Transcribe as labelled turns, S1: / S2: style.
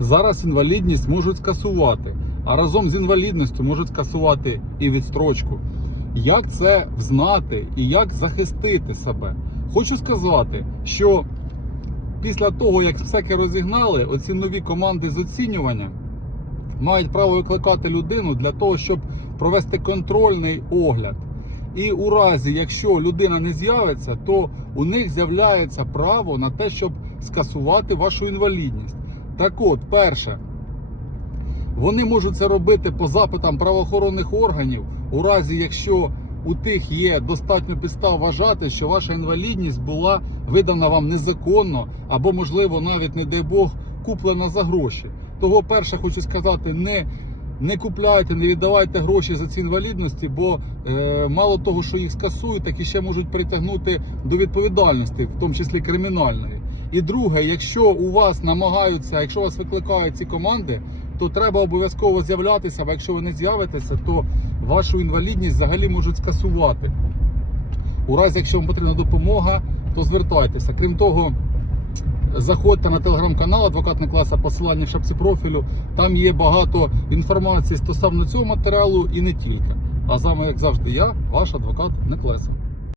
S1: Зараз інвалідність можуть скасувати, а разом з інвалідністю можуть скасувати і відстрочку. Як це взнати і як захистити себе? Хочу сказати, що після того, як всяке розігнали, оці нові команди з оцінювання мають право викликати людину для того, щоб провести контрольний огляд. І у разі, якщо людина не з'явиться, то у них з'являється право на те, щоб скасувати вашу інвалідність. Так от, перше, вони можуть це робити по запитам правоохоронних органів, у разі, якщо у тих є достатньо підстав вважати, що ваша інвалідність була видана вам незаконно, або, можливо, навіть, не дай Бог, куплена за гроші. Того, перше, хочу сказати, не, не купляйте, не віддавайте гроші за ці інвалідності, бо е, мало того, що їх скасують, так і ще можуть притягнути до відповідальності, в тому числі кримінальної. І друге, якщо у вас намагаються, якщо вас викликають ці команди, то треба обов'язково з'являтися, бо якщо ви не з'явитеся, то вашу інвалідність взагалі можуть скасувати. У разі, якщо вам потрібна допомога, то звертайтеся. Крім того, заходьте на телеграм-канал Адвокат Некласа, посилання в шапці профілю. Там є багато інформації стосовно цього матеріалу і не тільки. А вами, як завжди, я, ваш адвокат Неклеса.